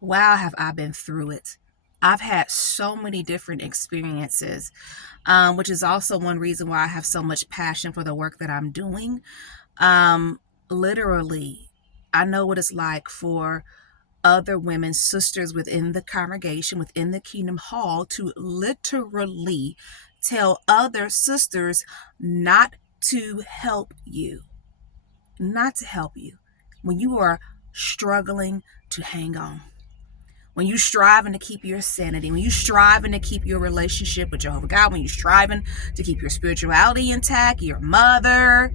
Wow, have I been through it. I've had so many different experiences, which is also one reason why I have so much passion for the work that I'm doing. Um, Literally, I know what it's like for other women, sisters within the congregation, within the Kingdom Hall, to literally tell other sisters not to help you, not to help you when you are struggling to hang on, when you're striving to keep your sanity, when you're striving to keep your relationship with Jehovah God, when you're striving to keep your spirituality intact, your mother,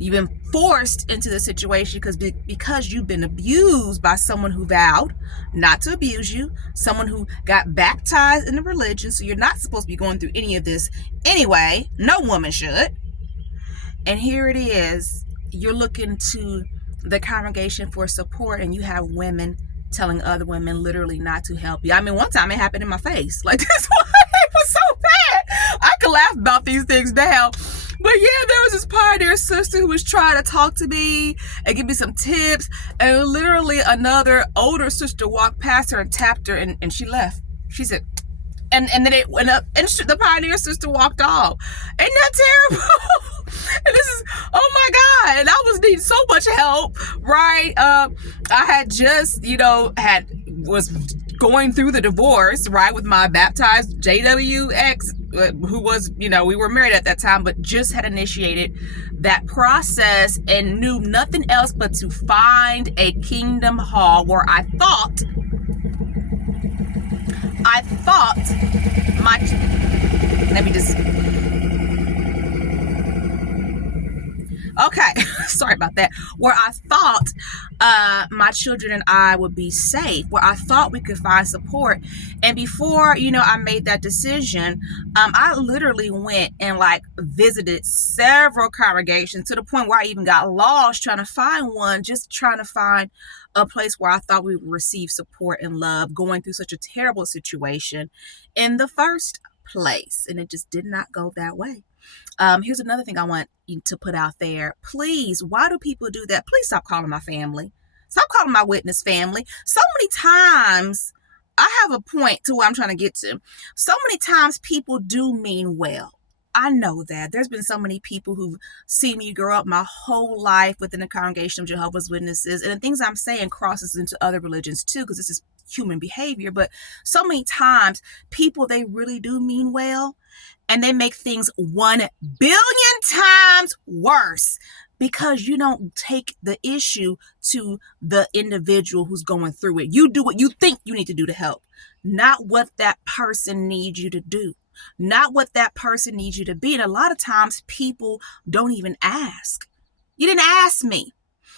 you've been forced into the situation because you've been abused by someone who vowed not to abuse you, someone who got baptized in the religion, so you're not supposed to be going through any of this anyway. No woman should. And here it is, you're looking to the congregation for support, and you have women telling other women literally not to help you. I mean, one time it happened in my face. Like, this one, it was so bad. I could laugh about these things now. But yeah, there was this pioneer sister who was trying to talk to me and give me some tips. And literally another older sister walked past her and tapped her, and she left. She said, and then it went up, and the pioneer sister walked off. Ain't that terrible? And this is, oh my God, and I was needing so much help, right? I had just, was going through the divorce, right, with my baptized JWX, who was, we were married at that time, but just had initiated that process and knew nothing else but to find a Kingdom Hall where I thought my, let me just, okay, sorry about that, where I thought my children and I would be safe, where I thought we could find support. And before, I made that decision, I literally went and visited several congregations, to the point where I even got lost trying to find one, just trying to find a place where I thought we would receive support and love, going through such a terrible situation in the first place. And it just did not go that way. Here's another thing I want you to put out there. Please, why do people do that? Please stop calling my family. Stop calling my witness family. So many times, I have a point to where I'm trying to get to. So many times people do mean well. I know that. There's been so many people who've seen me grow up my whole life within the congregation of Jehovah's Witnesses. And the things I'm saying crosses into other religions too, because this is human behavior. But so many times people, they really do mean well, and they make things 1,000,000,000 times worse because you don't take the issue to the individual who's going through it. You do what you think you need to do to help, not what that person needs you to do, not what that person needs you to be. And a lot of times people don't even ask. You didn't ask me.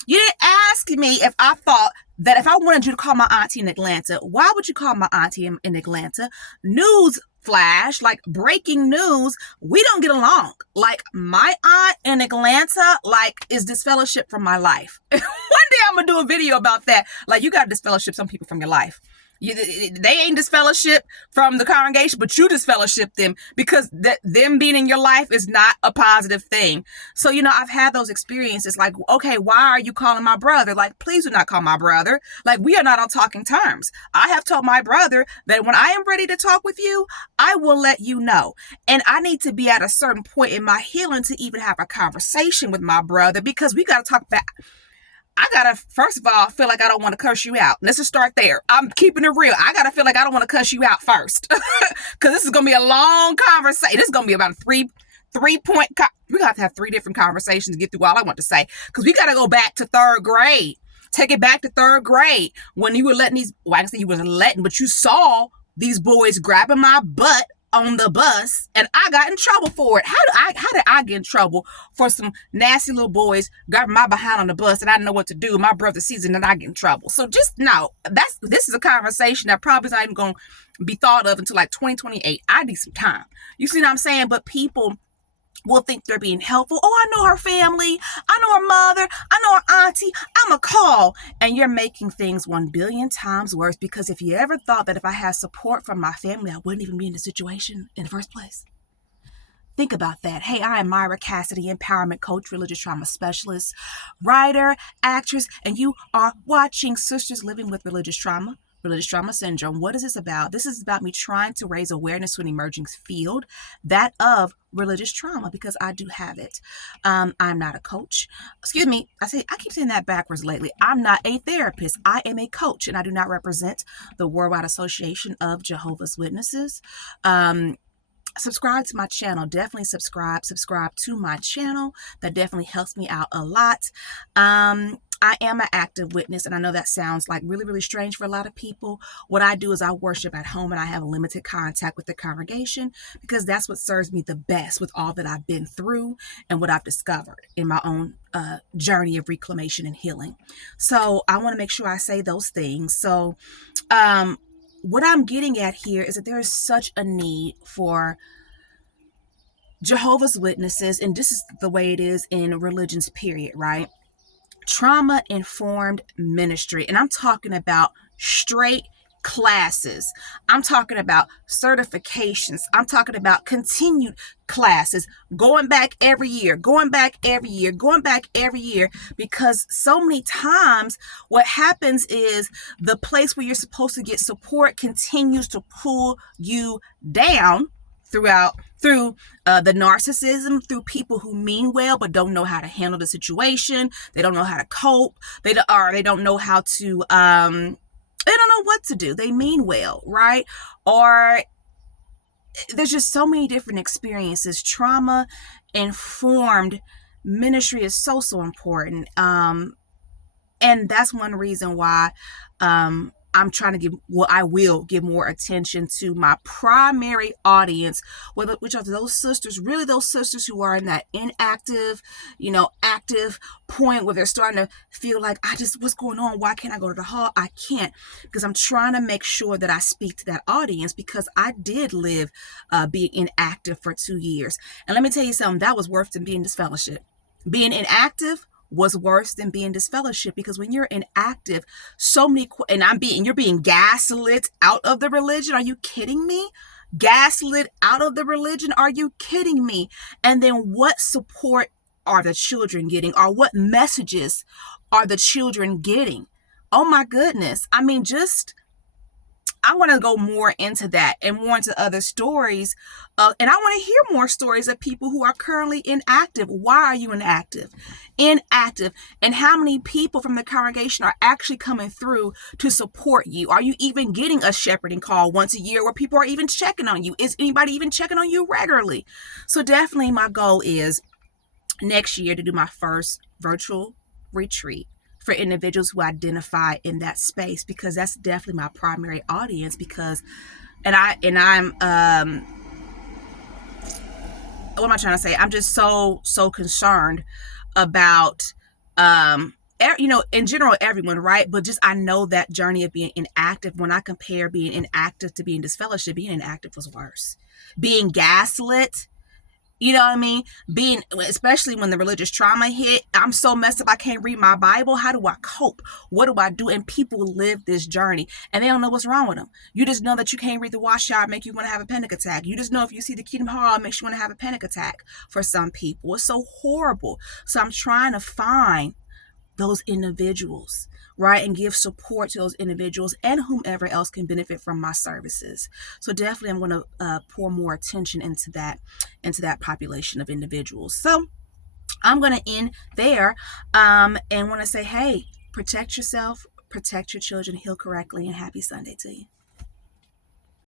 You didn't ask me if I thought that if I wanted you to call my auntie in Atlanta, why would you call my auntie in Atlanta? News flash, like breaking news, we don't get along. Like, my aunt in Atlanta, is disfellowship from my life. One day I'm gonna do a video about that. Like, you gotta disfellowship some people from your life. They ain't disfellowship from the congregation, but you disfellowship them because them being in your life is not a positive thing. So, I've had those experiences like, okay, why are you calling my brother? Like, please do not call my brother. Like, we are not on talking terms. I have told my brother that when I am ready to talk with you, I will let you know. And I need to be at a certain point in my healing to even have a conversation with my brother, because we got to talk back. I gotta, first of all, feel like I don't want to cuss you out. Let's just start there. I'm keeping it real. I gotta feel like I don't want to cuss you out first. Because this is going to be a long conversation. This is going to be about a three-point, we got to have 3 different conversations to get through all I want to say. Because we got to go back to 3rd grade. Take it back to 3rd grade when you were letting these, well, I can say you wasn't letting, but you saw these boys grabbing my butt on the bus, and I got in trouble for it. How did I get in trouble for some nasty little boys grabbing my behind on the bus, and I didn't know what to do? My brother sees it, and I get in trouble. So just know this is a conversation that probably is not even going to be thought of until 2028. I need some time. You see what I'm saying? But people will think they're being helpful. Oh, I know her family. I know her mother. I know her auntie. I'm a call. And you're making things 1,000,000,000 times worse, because if you ever thought that if I had support from my family, I wouldn't even be in the situation in the first place. Think about that. Hey, I am Myra Cassidy, empowerment coach, religious trauma specialist, writer, actress, and you are watching Sisters Living with Religious Trauma, religious trauma syndrome. What is this about? This is about me trying to raise awareness to an emerging field, that of religious trauma, because I do have it. I'm not a coach. Excuse me. I keep saying that backwards lately. I'm not a therapist. I am a coach, and I do not represent the Worldwide Association of Jehovah's Witnesses. Subscribe to my channel. Definitely subscribe to my channel. That definitely helps me out a lot. I am an active witness, and I know that sounds like really, really strange for a lot of people. What I do is I worship at home, and I have limited contact with the congregation because that's what serves me the best with all that I've been through and what I've discovered in my own journey of reclamation and healing. So I want to make sure I say those things. So what I'm getting at here is that there is such a need for Jehovah's Witnesses, and this is the way it is in religions, period, right? Trauma-informed ministry. And I'm talking about straight classes. I'm talking about certifications. I'm talking about continued classes, going back every year, because so many times what happens is the place where you're supposed to get support continues to pull you down through the narcissism, through people who mean well but don't know how to handle the situation. They don't know how to cope. They don't know how to they don't know what to do. They mean well, right? Or there's just so many different experiences. Trauma informed ministry is so important. And that's one reason why I'm trying to I will give more attention to my primary audience, which are those sisters who are in that inactive, active point where they're starting to feel like, what's going on? Why can't I go to the hall? I can't, because I'm trying to make sure that I speak to that audience, because I did live being inactive for 2 years. And let me tell you something, that was worse than being disfellowshipped. Being inactive was worse than being disfellowshipped, because when you're inactive, you're being gaslit out of the religion. Are you kidding me? Gaslit out of the religion? Are you kidding me? And then what support are the children getting? Or what messages are the children getting? Oh my goodness. I want to go more into that and more into other stories. And I want to hear more stories of people who are currently inactive. Why are you inactive? Inactive. And how many people from the congregation are actually coming through to support you? Are you even getting a shepherding call once a year where people are even checking on you? Is anybody even checking on you regularly? So definitely my goal is next year to do my first virtual retreat for individuals who identify in that space, because that's definitely my primary audience. I'm what am I trying to say? I'm just so concerned about in general, everyone, right? But just, I know that journey of being inactive. When I compare being inactive to being disfellowship, being inactive was worse. Being gaslit, you know what I mean? Especially when the religious trauma hit, I'm so messed up, I can't read my Bible. How do I cope? What do I do? And people live this journey and they don't know what's wrong with them. You just know that you can't read the wash hour, make you want to have a panic attack. You just know if you see the Kingdom Hall, it makes you want to have a panic attack. For some people, it's so horrible. So I'm trying to find those individuals, right, and give support to those individuals and whomever else can benefit from my services. So definitely I'm going to pour more attention into that population of individuals. So I'm going to end there and want to say, hey, protect yourself, protect your children, heal correctly, and happy Sunday to you.